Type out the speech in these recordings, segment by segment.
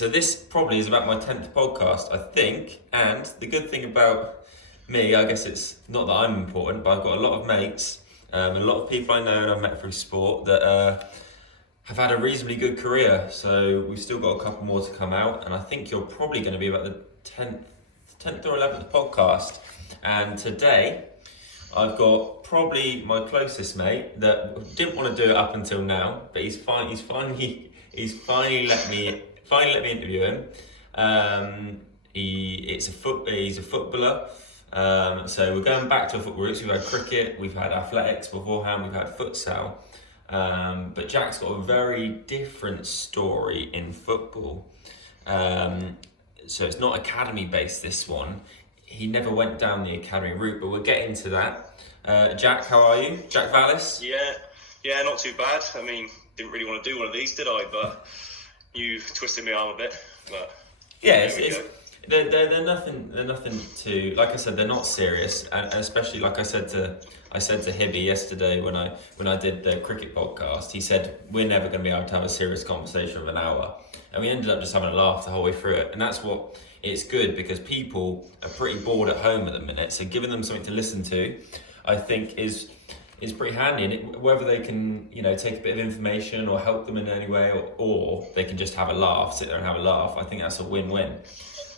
So this probably is about my 10th podcast, I think. And the good thing about me, I guess it's not that I'm important, but I've got a lot of mates, a lot of people I know and I've met through sport that have had a reasonably good career. So we've still got a couple more to come out, and I think you're probably going to be about the 10th or 11th podcast. And today, I've got probably my closest mate that didn't want to do it up until now, but he's finally let me interview him. He's a footballer. So we're going back to a football roots. We've had cricket, we've had athletics beforehand, we've had futsal. But Jack's got a very different story in football. So it's not academy based, this one. He never went down the academy route, but we'll get into that. Jack, how are you? Jack Vallis? Yeah, not too bad. I mean, didn't really want to do one of these, did I? But you twisted my arm a bit. But yeah, they're nothing to, like I said, they're not serious, and especially like I said to Hibby yesterday when I did the cricket podcast. He said we're never going to be able to have a serious conversation of an hour, and we ended up just having a laugh the whole way through it. And that's what it's good, because people are pretty bored at home at the minute. So giving them something to listen to, I think is pretty handy. And whether they can take a bit of information or help them in any way, or they can just have a laugh, sit there and have a laugh. I think that's a win-win.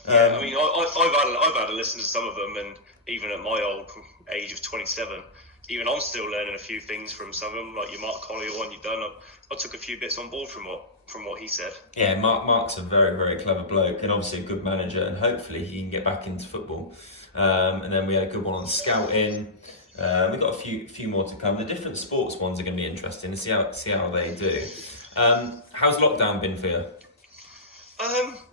Yeah, I mean, I've had to listen to some of them, and even at my old age of 27, even I'm still learning a few things from some of them, like your Mark Collier one you've done. I took a few bits on board from what he said. Yeah, Mark's a very, very clever bloke, and obviously a good manager, and hopefully he can get back into football. And then we had a good one on scouting. We've got a few more to come. The different sports ones are going to be interesting to see how they do. How's lockdown been for you?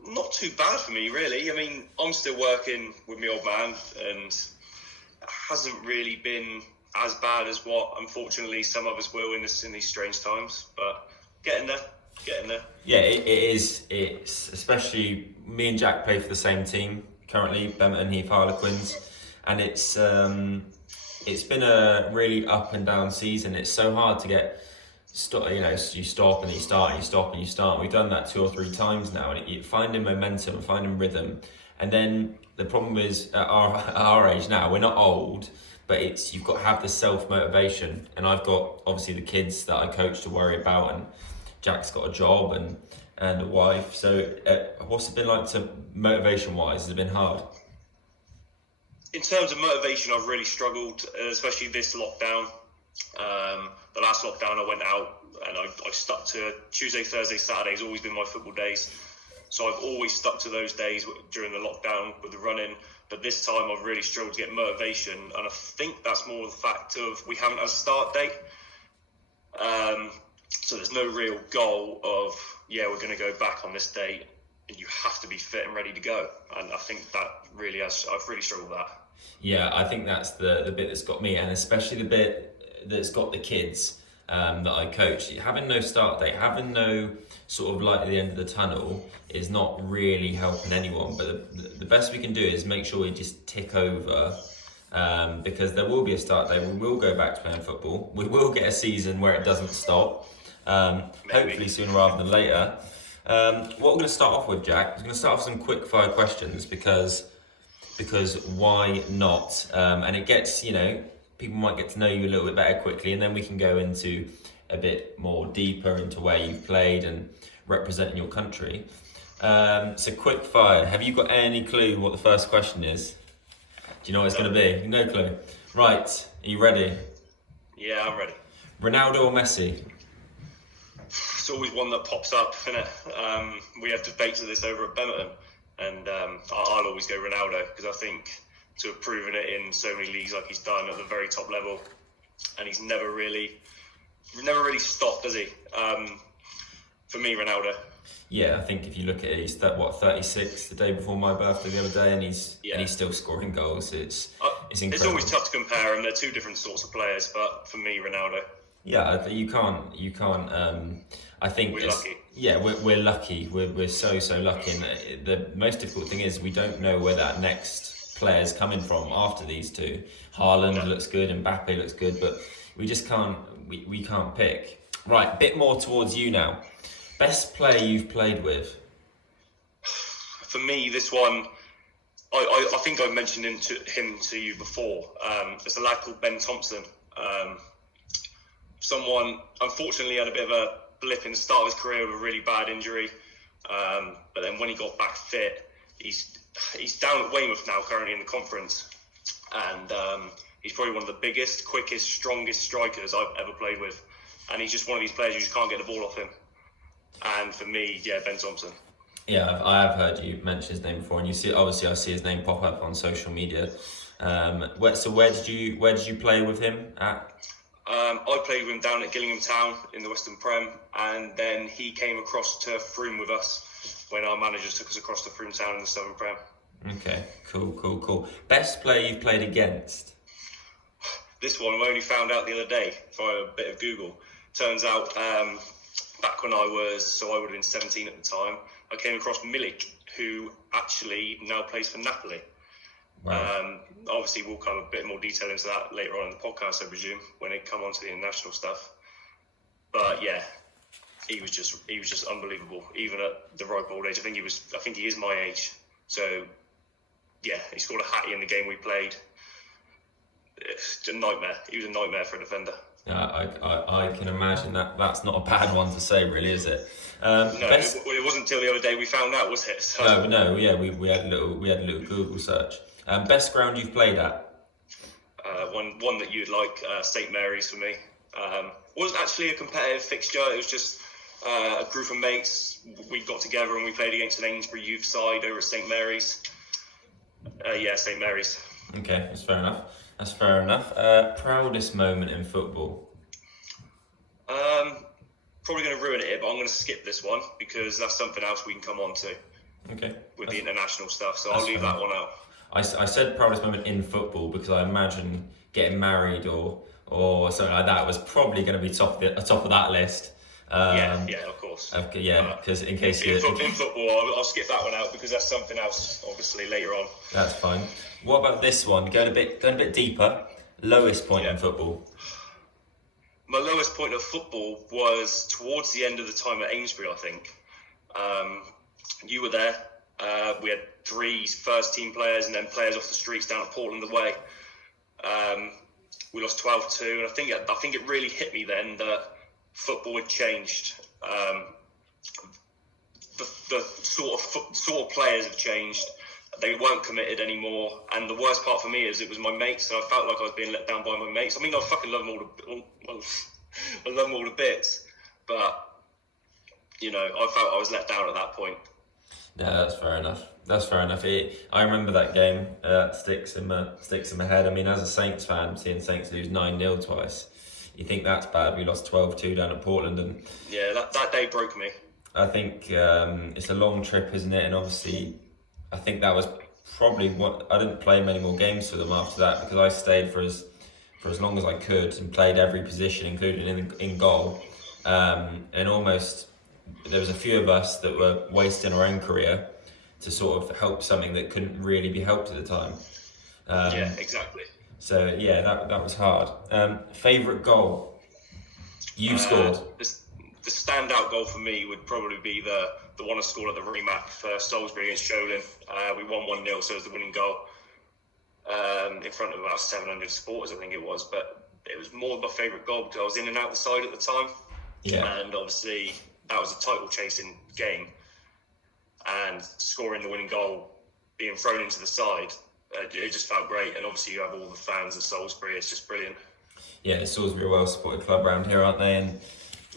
Not too bad for me, really. I mean, I'm still working with my old man, and it hasn't really been as bad as what, unfortunately, some of us will in these strange times. But getting there. Yeah, it is. It's especially me and Jack play for the same team currently, Bemerton Heath Harlequins, and it's been a really up and down season. It's so hard to get. You stop and you start, and you stop and you start. We've done that 2 or 3 times now, and you're finding momentum and finding rhythm. And then the problem is, at our age now, we're not old, but you've got to have the self-motivation. And I've got, obviously, the kids that I coach to worry about, and Jack's got a job and a wife. So what's it been like motivation-wise? Has it been hard? In terms of motivation, I've really struggled, especially this lockdown. The last lockdown I went out, and I stuck to Tuesday, Thursday, Saturday has always been my football days. So I've always stuck to those days during the lockdown with the running. But this time I've really struggled to get motivation, and I think that's more the fact of we haven't had a start date. So there's no real goal of, we're going to go back on this date, and you have to be fit and ready to go. And I think that really I've really struggled with that. Yeah, I think that's the bit that's got me, and especially the bit that's got the kids that I coach. Having no start date, having no sort of light at the end of the tunnel is not really helping anyone. But the best we can do is make sure we just tick over, because there will be a start date. We will go back to playing football. We will get a season where it doesn't stop, hopefully sooner rather than later. What we're going to start off with, Jack, is going to start off with some quick fire questions, because why not? And it gets, people might get to know you a little bit better quickly, and then we can go into a bit more deeper into where you've played and representing your country. So quick fire. Have you got any clue what the first question is? Do you know what it's going to be? No clue. Right. Are you ready? Yeah, I'm ready. Ronaldo or Messi? It's always one that pops up, isn't it? We have debates of this over at Bemerton, and I'll always go Ronaldo, because I think to have proven it in so many leagues like he's done at the very top level, and he's never really stopped, does he? For me, Ronaldo. Yeah, I think if you look at it, he's 36 the day before my birthday the other day, and he's still scoring goals. It's incredible. It's always tough to compare them. They're two different sorts of players, but for me, Ronaldo. Yeah, you can't. I think we're lucky. Yeah, we're lucky. We're so lucky. And the most difficult thing is we don't know where that next player's coming from after these two. Haaland looks good, Mbappe looks good, but we just can't. We can't pick. Right, bit more towards you now. Best player you've played with? for me, this one, I think I've mentioned him to you before. There's a lad called Ben Thompson. Someone, unfortunately, had a bit of a blip in the start of his career with a really bad injury. But then when he got back fit, he's down at Weymouth now, currently in the conference. And he's probably one of the biggest, quickest, strongest strikers I've ever played with. And he's just one of these players you just can't get the ball off him. And for me, yeah, Ben Thompson. Yeah, I have heard you mention his name before, and I see his name pop up on social media. Where did you play with him at? I played with him down at Gillingham Town in the Western Prem, and then he came across to Frome with us when our managers took us across to Frome Town in the Southern Prem. Okay, cool. Best player you've played against? This one I only found out the other day via a bit of Google. Turns out, back when I would have been 17 at the time, I came across Milik, who actually now plays for Napoli. Wow. Obviously, we'll come a bit more detail into that later on in the podcast, I presume, when it come on to the international stuff. But yeah, he was just unbelievable, even at the ripe old age. I think he is my age. So yeah, he scored a hattie in the game we played. It's a nightmare. He was a nightmare for a defender. Yeah, I can imagine that's not a bad one to say, really, is it? It wasn't until the other day we found out, was it? So, No, yeah, we had a little Google search. Best ground you've played at? One that you'd like, St Mary's for me. Wasn't actually a competitive fixture. It was just a group of mates. We got together and we played against an Amesbury youth side over at St Mary's. St Mary's. Okay, that's fair enough. Proudest moment in football? Probably going to ruin it here, but I'm going to skip this one because that's something else we can come on to. Okay. With the international stuff, so I'll leave that one out. I said proudest moment in football because I imagine getting married or something like that was probably going to be top of that list. Yeah, of course. Because in case in football, I'll skip that one out because that's something else, obviously, later on. That's fine. What about this one? Going a bit deeper. Lowest point in football. My lowest point of football was towards the end of the time at Amesbury, I think. You were there. We had 3 first team players and then players off the streets down at Portland away. We lost 12-2, and I think it really hit me then that football had changed. The sort of players have changed. They weren't committed anymore, and the worst part for me is it was my mates, and I felt like I was being let down by my mates. I mean, I fucking love them I love them all to bits, but I felt I was let down at that point. Yeah, that's fair enough. I remember that game. Sticks in my head. I mean, as a Saints fan, seeing Saints lose 9-0 twice, you think that's bad. We lost 12-2 down at Portland, and yeah, that day broke me. I think it's a long trip, isn't it? And obviously, I think that was probably what I didn't play many more games for them after that because I stayed for as long as I could and played every position, including in goal. And almost there was a few of us that were wasting our own career to sort of help something that couldn't really be helped at the time. Yeah, exactly. So yeah, that was hard. Favourite goal you've scored? The standout goal for me would probably be the one I scored at the rematch for Salisbury against Sholin. We won 1-0, so it was the winning goal in front of about 700 supporters, I think it was. But it was more my favourite goal because I was in and out the side at the time. Yeah. And obviously that was a title chasing game. And scoring the winning goal, being thrown into the side, it just felt great. And obviously you have all the fans of Salisbury. It's just brilliant. Yeah, Salisbury are a well-supported club around here, aren't they? And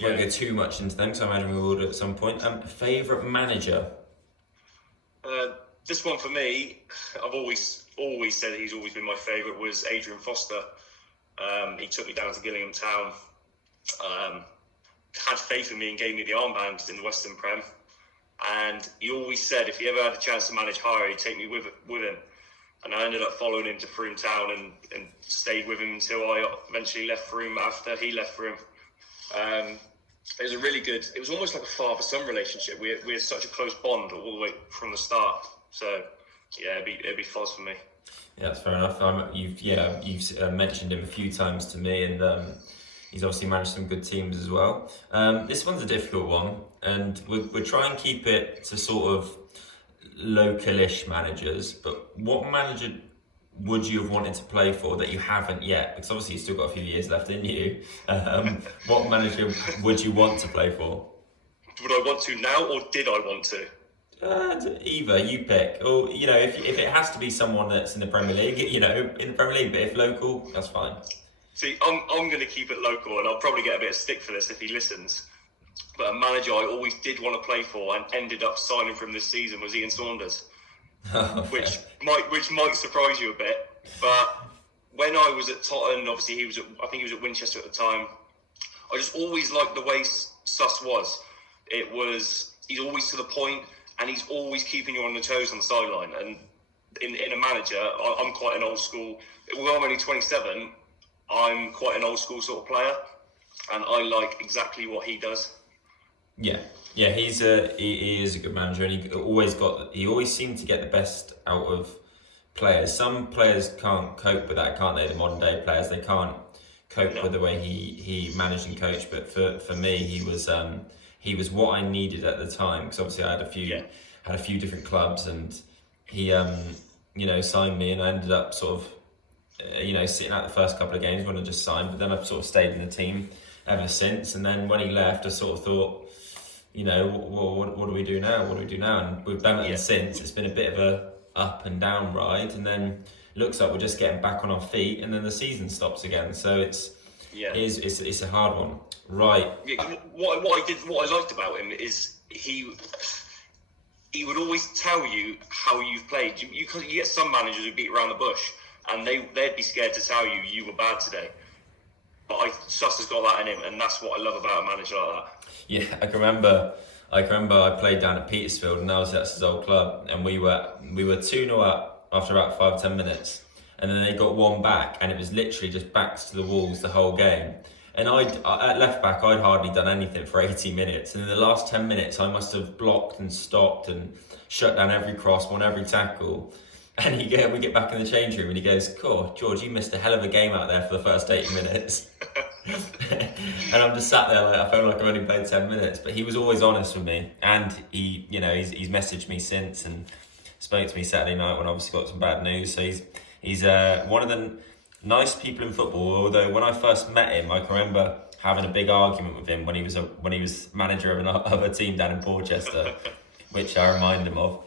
won't go too much into them, so I imagine we will do it at some point. Favourite manager? This one for me, I've always said he's always been my favourite, was Adrian Foster. He took me down to Gillingham Town, had faith in me and gave me the armband in the Western Prem. And he always said if he ever had a chance to manage higher, he'd take me with him. And I ended up following him to Frome Town and stayed with him until I eventually left Frome after he left Frome. It was a really good, it was almost like a father-son relationship. We had such a close bond all the way from the start. So, yeah, it'd be Foz for me. Yeah, that's fair enough. You've mentioned him a few times to me, and he's obviously managed some good teams as well. This one's a difficult one, and we'll try and keep it to sort of localish managers, but what manager would you have wanted to play for that you haven't yet? Because obviously you've still got a few years left in you. What manager would you want to play for? Would I want to now, or did I want to? Either, you pick. Or, if it has to be someone that's in the Premier League, in the Premier League, but if local, that's fine. See, I'm going to keep it local, and I'll probably get a bit of stick for this if he listens. But a manager I always did want to play for and ended up signing for him this season was Ian Saunders, which might surprise you a bit. But when I was at Tottenham, obviously I think he was at Winchester at the time. I just always liked the way Sus was. He's always to the point, and he's always keeping you on the toes on the sideline. And in a manager, I'm quite an old school. Although I'm only 27, I'm quite an old school sort of player, and I like exactly what he does. Yeah, he is a good manager, and he always seemed to get the best out of players. Some players can't cope with that, can't they? The modern day players, they can't cope with the way he managed and coached. But for me, he was what I needed at the time, because obviously I had a few different clubs, and he signed me, and I ended up sort of sitting out the first couple of games when I just signed, but then I've sort of stayed in the team ever since. And then when he left, I sort of thought, what do we do now? What do we do now? And we've done it since. It's been a bit of a up and down ride, and then looks like we're just getting back on our feet, and then the season stops again. So it's a hard one, right? Yeah, what I liked about him is he would always tell you how you've played. You get some managers who beat around the bush, and they'd be scared to tell you were bad today. But Sus has got that in him, and that's what I love about a manager like that. Yeah, I can remember I played down at Petersfield, and that's his old club, and we were 2-0 up after about 5-10 minutes, and then they got one back, and it was literally just backs to the walls the whole game. And at left back, I'd hardly done anything for 80 minutes, and in the last 10 minutes, I must have blocked and stopped and shut down every cross, won every tackle. And we get back in the change room, and he goes, "Cool, George, you missed a hell of a game out there for the first 80 minutes." And I'm just sat there like I felt like I've only played 10 minutes. But he was always honest with me, and he's messaged me since and spoke to me Saturday night when I obviously got some bad news. So he's one of the nice people in football. Although when I first met him, I can remember having a big argument with him when he was manager of a team down in Portchester, which I remind him of.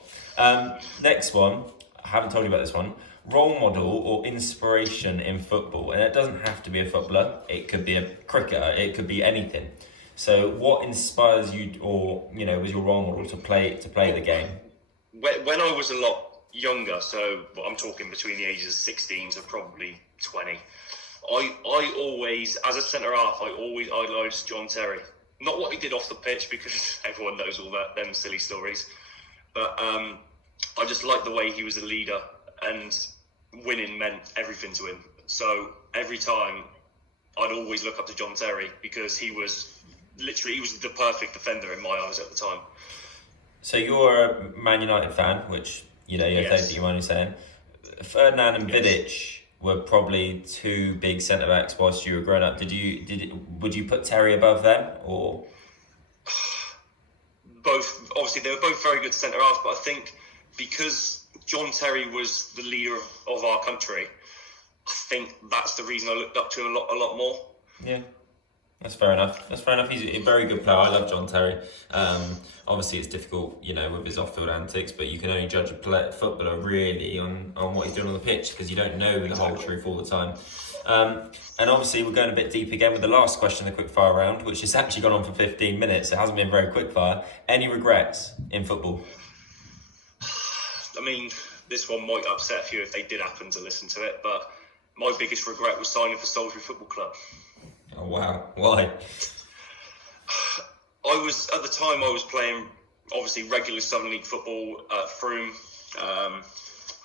Next one, I haven't told you about this one. Role model or inspiration in football, and it doesn't have to be a footballer. It could be a cricketer. It could be anything. So, what inspires you, or was your role model to play the game? When I was a lot younger, so I'm talking between the ages of 16 to probably 20, I always, as a centre half, I idolised John Terry. Not what he did off the pitch, because everyone knows all them silly stories, but I just liked the way he was a leader, and winning meant everything to him. So every time I'd always look up to John Terry, because he was the perfect defender in my eyes at the time. So you're a Man United fan, which you Yes. don't mind me saying. Ferdinand and Vidic were probably two big centre backs whilst you were growing up. Would you put Terry above them, or? Both, obviously, they were both very good centre halves, but I think because John Terry was the leader of our country, I think that's the reason I looked up to him a lot more. Yeah, that's fair enough. He's a very good player. I love John Terry. Obviously, it's difficult, with his off-field antics, but you can only judge a footballer really on what he's doing on the pitch, because you don't know the whole truth all the time. And obviously, we're going a bit deep again with the last question, the quickfire round, which has actually gone on for 15 minutes. It hasn't been very quickfire. Any regrets in football? I mean, this one might upset a few if they did happen to listen to it, but my biggest regret was signing for Salisbury Football Club. Oh, wow. Why? At the time I was playing, obviously, regular Southern League football at Frome. I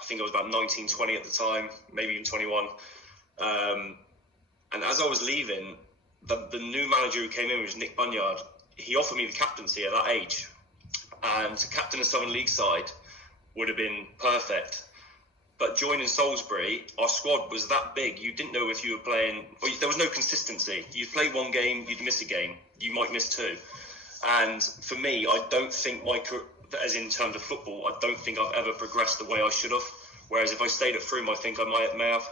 think I was about 19, 20 at the time, maybe even 21. And as I was leaving, the new manager who came in was Nick Bunyard. He offered me the captaincy at that age. And to captain a Southern League side would have been perfect. But joining Salisbury, our squad was that big, you didn't know if you were playing, there was no consistency. You'd play one game, you'd miss a game, you might miss two. And for me, I don't think as in terms of football, I don't think I've ever progressed the way I should have. Whereas if I stayed at Froome, I think I may have.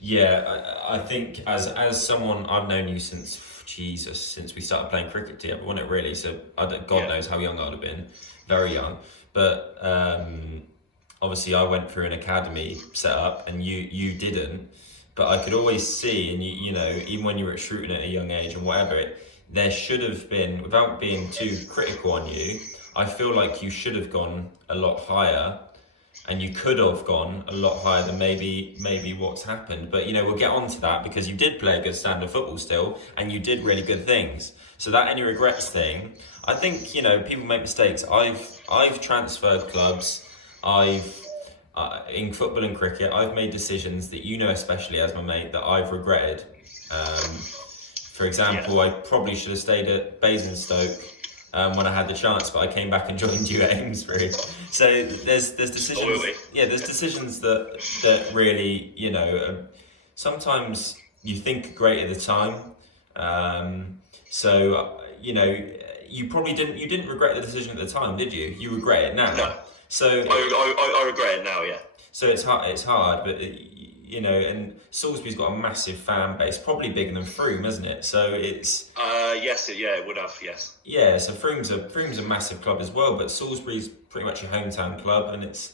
Yeah, I think as someone, I've known you since since we started playing cricket together, wasn't it really? So God knows how young I'd have been, very young. But obviously I went through an academy setup, and you didn't. But I could always see, and you know, even when you were at Shrewton at a young age and whatever, there should have been, without being too critical on you, I feel like you should have gone a lot higher, and you could have gone a lot higher than maybe what's happened. But you know, we'll get on to that, because you did play a good standard of football still, and you did really good things. So that any regrets thing, I think, you know, people make mistakes. I've transferred clubs. In football and cricket, I've made decisions that, you know, especially as my mate, that I've regretted. For example, I probably should have stayed at Basingstoke when I had the chance, but I came back and joined you at Amesbury. So there's decisions. Yeah, there's decisions that really, you know, sometimes you think are great at the time. So you know, you didn't regret the decision at the time, did you? You regret it now. No. So I regret it now, yeah. So it's hard, but you know, and Salisbury's got a massive fan base, probably bigger than Froome, isn't it? So it's yes, it would have, yes. Yeah, so Froome's a massive club as well, but Salisbury's pretty much a hometown club, and it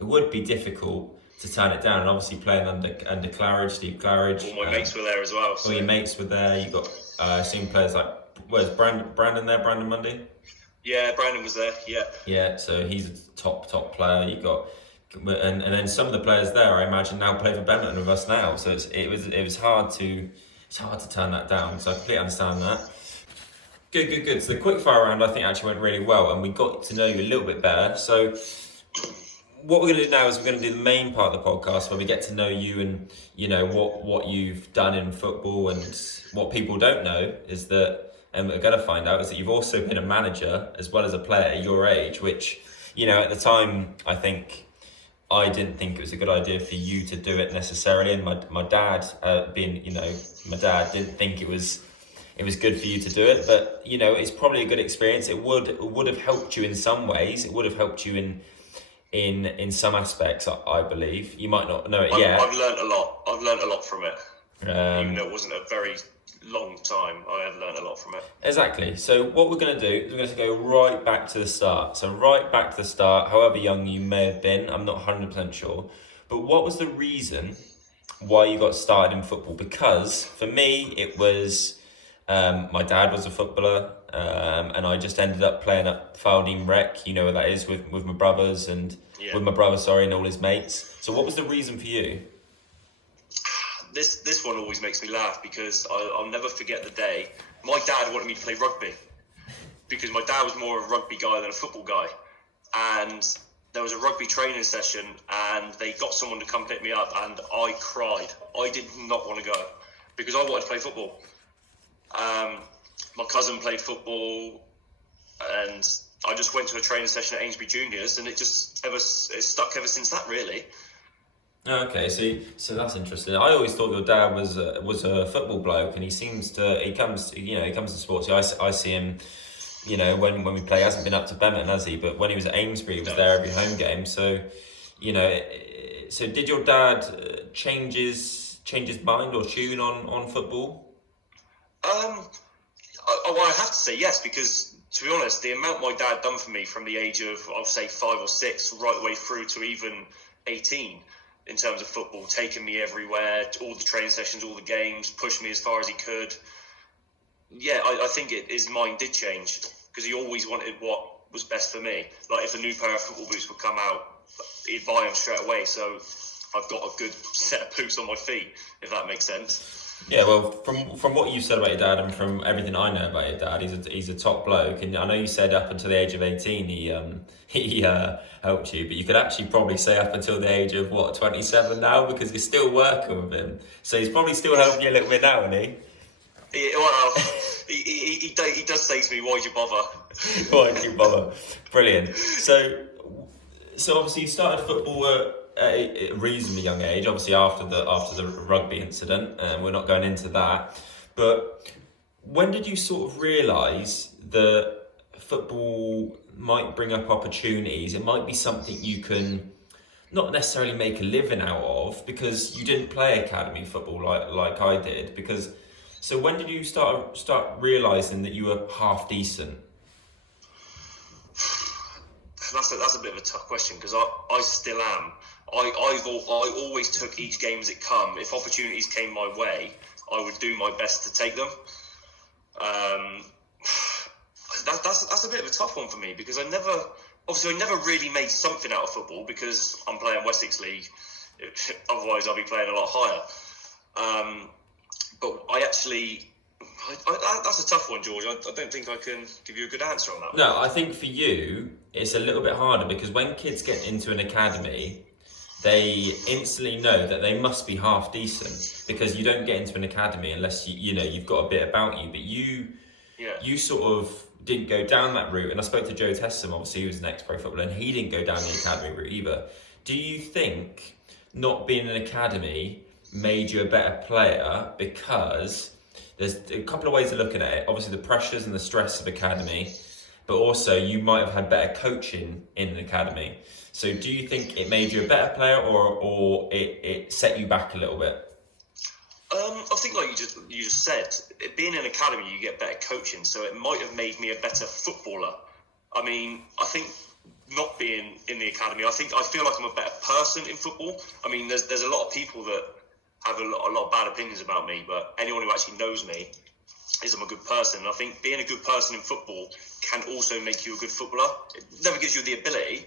would be difficult to turn it down. And obviously playing under Claridge, Steve Claridge. All my mates were there as well. So. All your mates were there. You got seen players like, where's Brandon there? Brandon Mundy. Yeah, Brandon was there. Yeah. Yeah, so he's a top player. You got, and then some of the players there, I imagine, now play for Benetton with us now. So it was hard to turn that down. So I completely understand that. Good. So the quickfire round, I think, actually went really well, and we got to know you a little bit better. So what we're going to do now is we're going to do the main part of the podcast, where we get to know you, and you know what you've done in football. And what people don't know is that, and we're going to find out, is that you've also been a manager as well as a player at your age, which, you know, at the time, I didn't think it was a good idea for you to do it necessarily. And my dad, my dad didn't think it was good for you to do it. But, you know, it's probably a good experience. It would have helped you in some ways. It would have helped you in some aspects, I believe. You might not know it yet. I've learned a lot. I've learned a lot from it. Even though it wasn't a very long time, I have learned a lot from it. Exactly. So what we're going to do is we're going to go right back to the start. So right back to the start, however young you may have been, I'm not 100% sure. But what was the reason why you got started in football? Because for me, it was, my dad was a footballer, and I just ended up playing at Faldine Rec, you know where that is, with my brothers and and all his mates. So what was the reason for you? This one always makes me laugh, because I'll never forget the day my dad wanted me to play rugby, because my dad was more of a rugby guy than a football guy, and there was a rugby training session, and they got someone to come pick me up, and I cried. I did not want to go, because I wanted to play football. My cousin played football, and I just went to a training session at Amesbury Juniors, and it stuck ever since that, really. Okay, so that's interesting. I always thought your dad was a football bloke, and he comes to sports. I see him, you know, when we play. He hasn't been up to Benetton, has he? But when he was at Amesbury, he was there every home game. So, you know, so did your dad change his mind or tune on football? I have to say yes, because to be honest, the amount my dad done for me from the age of, I'll say 5 or 6, right the way through to even 18. In terms of football, taking me everywhere, all the training sessions, all the games, pushed me as far as he could. Yeah, I think his mind did change, because he always wanted what was best for me. Like, if a new pair of football boots would come out, he'd buy them straight away. So I've got a good set of boots on my feet, if that makes sense. Yeah, well, from what you said about your dad, and from everything I know about your dad, he's a top bloke. And I know you said up until the age of 18 he helped you, but you could actually probably say up until the age of 27 now, because you're still working with him. So he's probably still helping you a little bit now, isn't he? Well, he does say to me, "Why'd you bother?" Why'd you bother? Brilliant. So obviously you started football at a reasonably young age, obviously after the rugby incident, and we're not going into that. But when did you sort of realise that football might bring up opportunities. It might be something you can not necessarily make a living out of because you didn't play academy football like I did. Because so when did you start realizing that you were half decent? That's a bit of a tough question because I still am. I always took each game as it come. If opportunities came my way, I would do my best to take them. That's a bit of a tough one for me because I never really made something out of football because I'm playing West Eastleigh. Otherwise, I'll be playing a lot higher. But that's a tough one, George. I don't think I can give you a good answer on that. No, I think for you, it's a little bit harder because when kids get into an academy, they instantly know that they must be half decent because you don't get into an academy unless you've got a bit about you. But you sort of didn't go down that route. And I spoke to Joe Tessum, obviously he was an ex-pro footballer, and he didn't go down the academy route either. Do you think not being in an academy made you a better player because there's a couple of ways of looking at it? Obviously the pressures and the stress of academy, but also you might have had better coaching in an academy. So do you think it made you a better player or it set you back a little bit? I think like you just said, being in an academy you get better coaching, so it might have made me a better footballer. I mean, I think not being in the academy, I feel like I'm a better person in football. I mean, there's a lot of people that have a lot of bad opinions about me, but anyone who actually knows me is I'm a good person. And I think being a good person in football can also make you a good footballer. It never gives you the ability,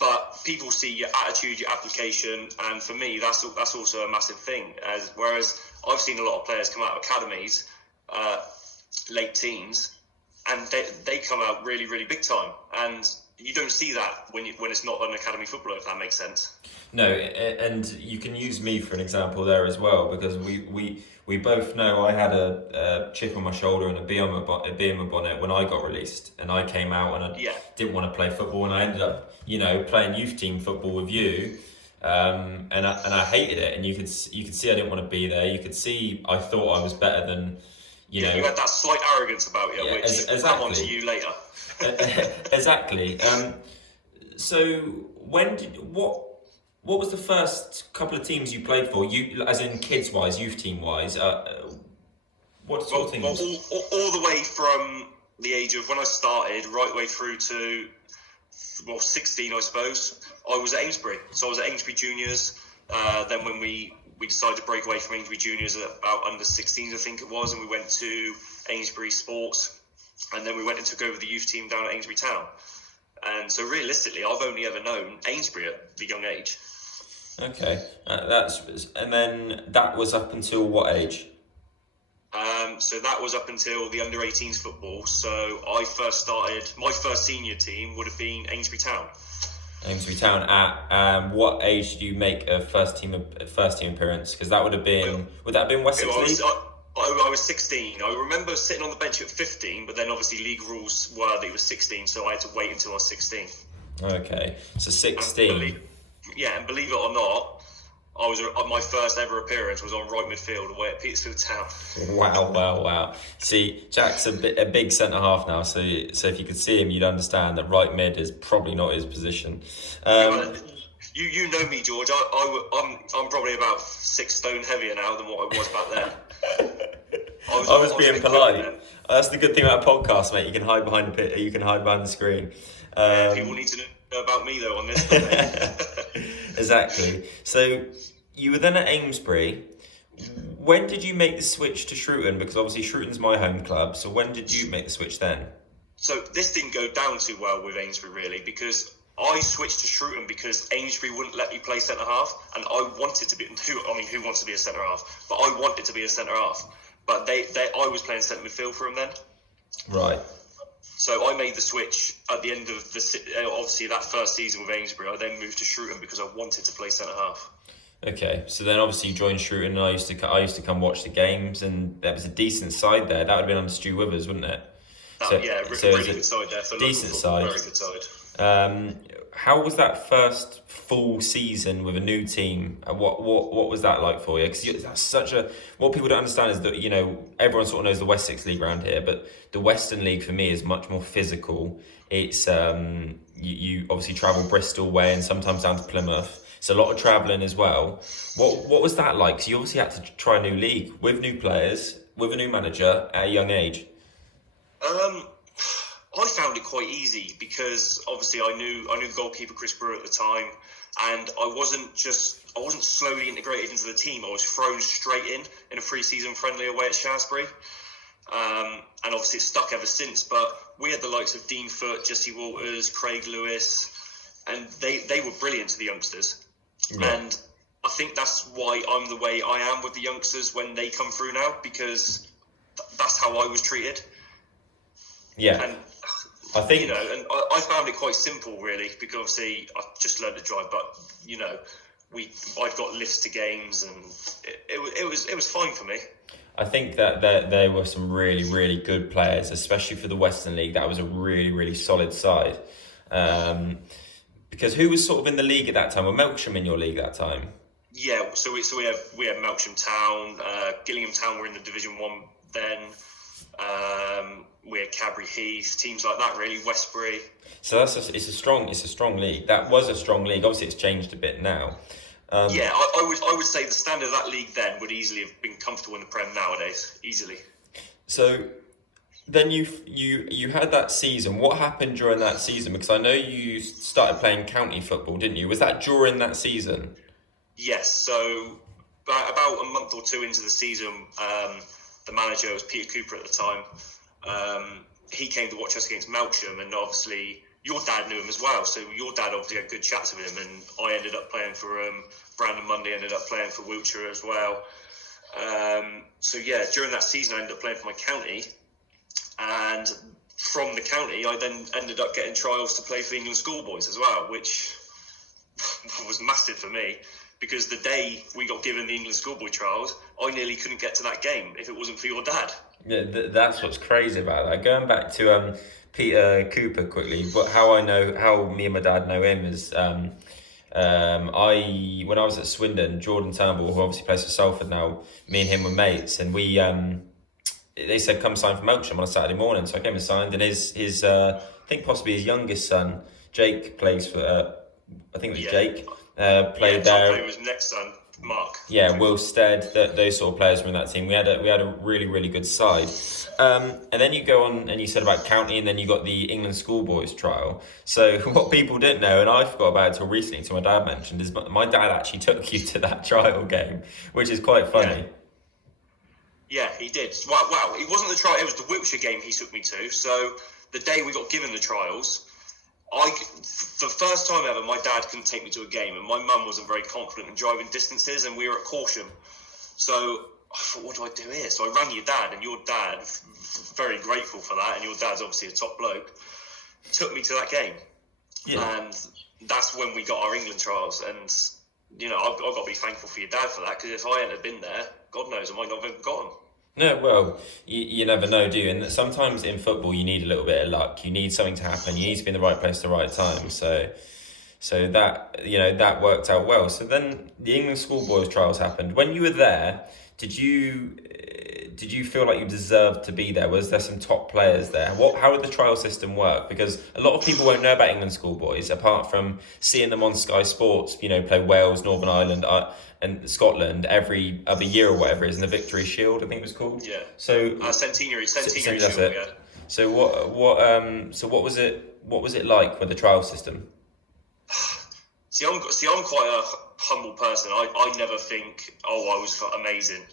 but people see your attitude, your application, and for me, that's also a massive thing. Whereas I've seen a lot of players come out of academies, late teens, and they come out really, really big time. And you don't see that when it's not an academy footballer, if that makes sense. No, and you can use me for an example there as well, because we both know I had a chip on my shoulder and a bee on my bonnet when I got released, and I came out and I didn't want to play football, and I ended up playing youth team football with you, and I hated it, and you could see I didn't want to be there. You could see I thought I was better than you Exactly. So what was the first couple of teams you played for? You, as in kids wise, youth team wise. What sort of things? All the way from the age of when I started, right way through to 16, I suppose. I was at Amesbury, so I was at Amesbury Juniors. Then when we decided to break away from Amesbury Juniors at about under 16s, I think it was, and we went to Amesbury Sports, and then we went and took over the youth team down at Amesbury Town. And so realistically, I've only ever known Amesbury at the young age. Okay, and then that was up until what age? So that was up until the under 18s football. So I first started, my first senior team would have been Amesbury Town. Amesbury Town. At what age did you make a first team appearance? Because that would have been West Eastleigh? I was 16. I remember sitting on the bench at 15, but then obviously league rules were that it was 16, so I had to wait until I was 16. Okay, so 16. And believe it or not, my first ever appearance was on right midfield away at Petersfield Town. Wow. See, Jack's a big centre half now, so if you could see him, you'd understand that right mid is probably not his position. You know me, George. I'm probably about 6 stone heavier now than what I was back then. I was being polite. That's the good thing about a podcast, mate. You can hide behind the screen. People need to know about me though on this. Don't they? Exactly. So you were then at Amesbury. When did you make the switch to Shrewton? Because obviously Shrewton's my home club. So when did you make the switch then? So this didn't go down too well with Amesbury really, because I switched to Shrewton because Amesbury wouldn't let me play centre half, and I wanted to be. Who wants to be a centre half? But I wanted to be a centre half. But I was playing centre midfield for them then. Right. So I made the switch at the end of obviously that first season with Amesbury. I then moved to Shrewton because I wanted to play centre half. Okay, so then obviously you joined Shrewton, and I used to come watch the games, and there was a decent side there. That would have been under Stu Withers, wouldn't it? Really good side there. For decent side. Very good side. How was that first full season with a new team? What was that like for you? Because that's what people don't understand is that everyone sort of knows the Wessex League around here, but the Western League for me is much more physical. It's you obviously travel Bristol way and sometimes down to Plymouth. It's a lot of travelling as well. What was that like? So you obviously had to try a new league with new players, with a new manager at a young age. Um, I found it quite easy because obviously I knew the goalkeeper Chris Brewer at the time, and I wasn't slowly integrated into the team. I was thrown straight in a pre-season friendly away at Shaftesbury, and obviously it's stuck ever since. But we had the likes of Dean Foote, Jesse Walters, Craig Lewis, and they were brilliant to the youngsters. Yeah. And I think that's why I'm the way I am with the youngsters when they come through now, because that's how I was treated. Yeah. And I think and I found it quite simple, really, because obviously I just learned to drive. But I'd got lifts to games, and it was fine for me. I think that there were some really, really good players, especially for the Western League. That was a really, really solid side. Because who was sort of in the league at that time? Were Melksham in your league at that time? Yeah, so we had Melksham Town, Gillingham Town were in the Division 1 then. We had Cadbury Heath, teams like that, really. Westbury. So it's a strong league. That was a strong league. Obviously, it's changed a bit now. Yeah, I would say the standard of that league then would easily have been comfortable in the Prem nowadays, easily. So then you had that season. What happened during that season? Because I know you started playing county football, didn't you? Was that during that season? Yes. So about a month or two into the season, the manager was Peter Cooper at the time. He came to watch us against Melksham, and obviously your dad knew him as well. So your dad obviously had good chats with him, and I ended up playing for Brandon Mundy ended up playing for Wiltshire as well. So yeah, during that season I ended up playing for my county, and from the county I then ended up getting trials to play for England Schoolboys as well, which was massive for me, because the day we got given the England Schoolboy trials, I nearly couldn't get to that game if it wasn't for your dad. Yeah, that's what's crazy about that. Going back to Peter Cooper quickly, but how me and my dad know him is when I was at Swindon, Jordan Turnbull, who obviously plays for Salford now, me and him were mates, and we they said come sign for Melksham on a Saturday morning, so I came and signed, and his I think possibly his youngest son Jake plays for I think it was Jake played there. It was next son Mark. Yeah, Will Stead, those sort of players were in that team. We had a really, really good side. And then you go on and you said about county, and then you got the England Schoolboys trial. So what people didn't know, and I forgot about it until recently, until my dad mentioned, is my dad actually took you to that trial game, which is quite funny. Yeah, he did. Wow, it wasn't the trial, it was the Wiltshire game he took me to. So the day we got given the trials, for the first time ever, my dad couldn't take me to a game, and my mum wasn't very confident in driving distances, and we were at Corsham. So I thought, what do I do here? So I rang your dad, and your dad, very grateful for that, and your dad's obviously a top bloke, took me to that game. Yeah. And that's when we got our England trials, and I've got to be thankful for your dad for that, because if I hadn't been there, God knows, I might not have got him. No, well, you never know, do you? And sometimes in football, you need a little bit of luck. You need something to happen. You need to be in the right place at the right time. So that that worked out well. So then the England Schoolboys trials happened. When you were there, did you feel like you deserved to be there? Was there some top players there? How did the trial system work? Because a lot of people won't know about England Schoolboys apart from seeing them on Sky Sports. Play Wales, Northern Ireland, and Scotland every other year or whatever it is in the Victory Shield, I think it was called. Yeah. So Centenary that's Shield. It. Yeah. So what was it like with the trial system? See, I'm quite a humble person. I never think, I was amazing.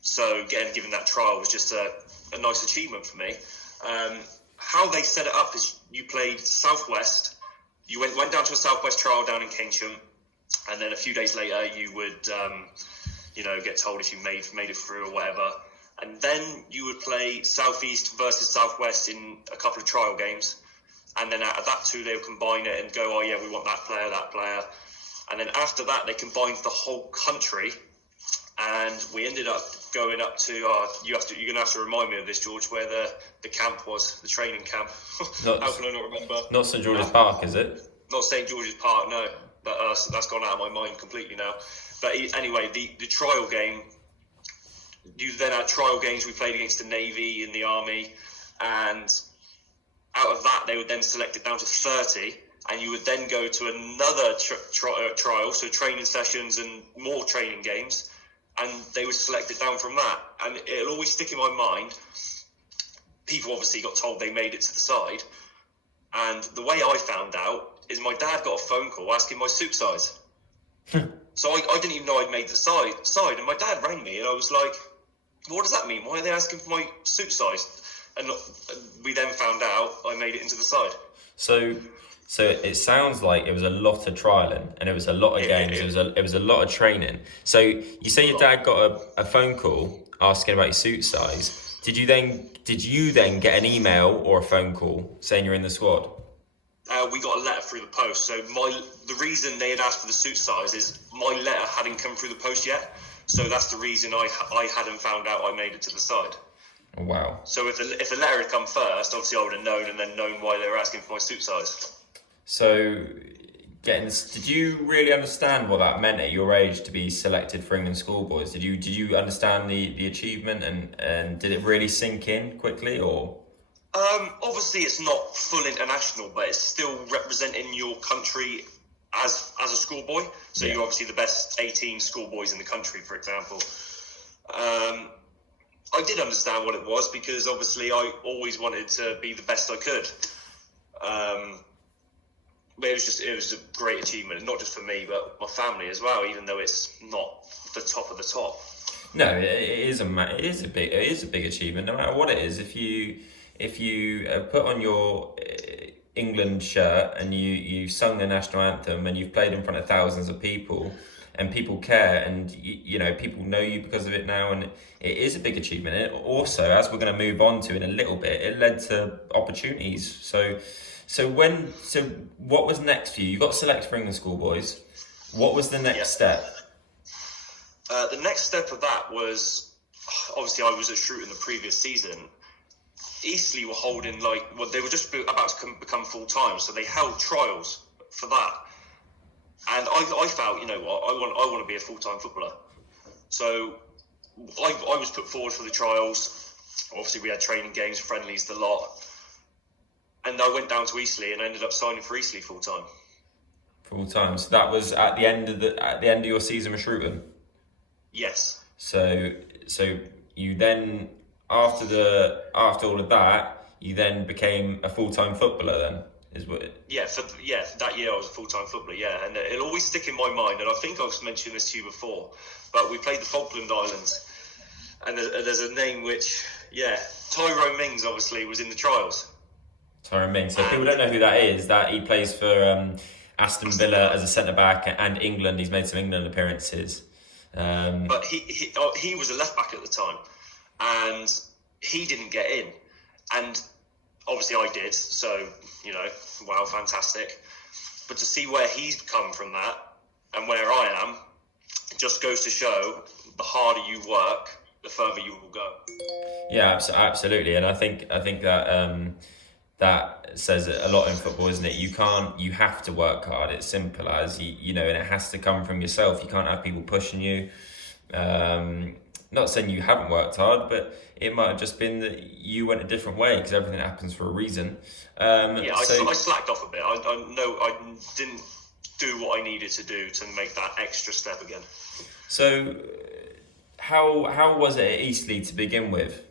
So getting given that trial was just a nice achievement for me. How they set it up is you played Southwest. You went down to a Southwest trial down in Keynsham, and then a few days later you would get told if you made it through or whatever. And then you would play Southeast versus Southwest in a couple of trial games. And then out of that two, they would combine it and go, oh yeah, we want that player. And then after that, they combined the whole country. And we ended up going up to, you're going to have to remind me of this, George, where the camp was, the training camp. How can I not remember? Not St George's Park, is it? Not St George's Park, no. That's gone out of my mind completely now. But anyway, the trial game, you then had trial games. We played against the Navy and the Army, and Out of that, they would then select it down to 30, and you would then go to another trial, so training sessions and more training games, and they would select it down from that. And it'll always stick in my mind. People obviously got told they made it to the side, and the way I found out is my dad got a phone call asking my suit size. So I didn't even know I'd made the side, and my dad rang me, and I was like, what does that mean? Why are they asking for my suit size? And we then found out I made it into the side. So it sounds like it was a lot of trialing, and it was a lot of games. It was a lot of training. So you say your dad got a phone call asking about your suit size. Did you then get an email or a phone call saying you're in the squad? We got a letter through the post. So the reason they had asked for the suit size is my letter hadn't come through the post yet. So that's the reason I hadn't found out I made it to the side. Oh, wow. So if the letter had come first, obviously I would have known, and then known why they were asking for my suit size. So, did you really understand what that meant at your age to be selected for England schoolboys? Did you understand the achievement, and did it really sink in quickly, or? Obviously it's not full international, but it's still representing your country as a schoolboy. So you're obviously the best 18 schoolboys in the country, for example. I did understand what it was, because obviously I always wanted to be the best I could. But it was a great achievement, not just for me, but my family as well, even though it's not the top of the top. No, it is a big achievement, no matter what it is. If you put on your England shirt and you sung the national anthem and you've played in front of thousands of people, and people care, and people know you because of it now, and it is a big achievement. And it also, as we're going to move on to in a little bit, it led to opportunities. So what was next for you? You got selected for England schoolboys. What was the next step? The next step of that was, obviously I was at Shrewton the previous season. Eastleigh were holding they were just about to become full time, so they held trials for that. And I felt, you know what, I want to be a full-time footballer. So I was put forward for the trials. Obviously we had training games, friendlies, the lot. And I went down to Eastleigh and ended up signing for Eastleigh full-time. Full-time. So that was at the end of your season with Shrewton? Yes. So you then, after all of that, you then became a full-time footballer then? That year I was a full-time footballer, and it'll always stick in my mind, and I think I've mentioned this to you before, but we played the Falkland Islands, and there's a name which, Tyrone Mings obviously was in the trials. Tyrone Mings, so people don't know who that is, that he plays for Aston Villa as a centre-back, and England, he's made some England appearances. But he was a left-back at the time, and he didn't get in, and obviously I did, so, wow, fantastic. But to see where he's come from that and where I am, it just goes to show the harder you work, the further you will go. Yeah, absolutely. And I think that that says a lot in football, isn't it? You have to work hard. It's simple as, and it has to come from yourself. You can't have people pushing you. Not saying you haven't worked hard, but it might have just been that you went a different way, because everything happens for a reason. I slacked off a bit. I didn't do what I needed to do to make that extra step again. So, how was it at Eastleigh to begin with?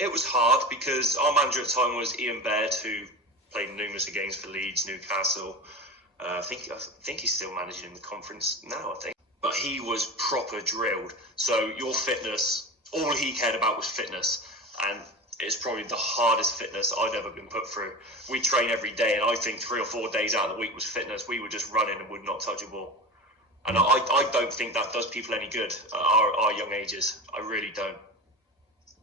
It was hard because our manager at the time was Ian Baird, who played numerous games for Leeds, Newcastle. I think he's still managing in the conference now, I think. But he was proper drilled. So your fitness, all he cared about was fitness. And it's probably the hardest fitness I'd ever been put through. We train every day, and I think 3 or 4 days out of the week was fitness. We were just running and would not touch a ball. And I don't think that does people any good at our young ages. I really don't.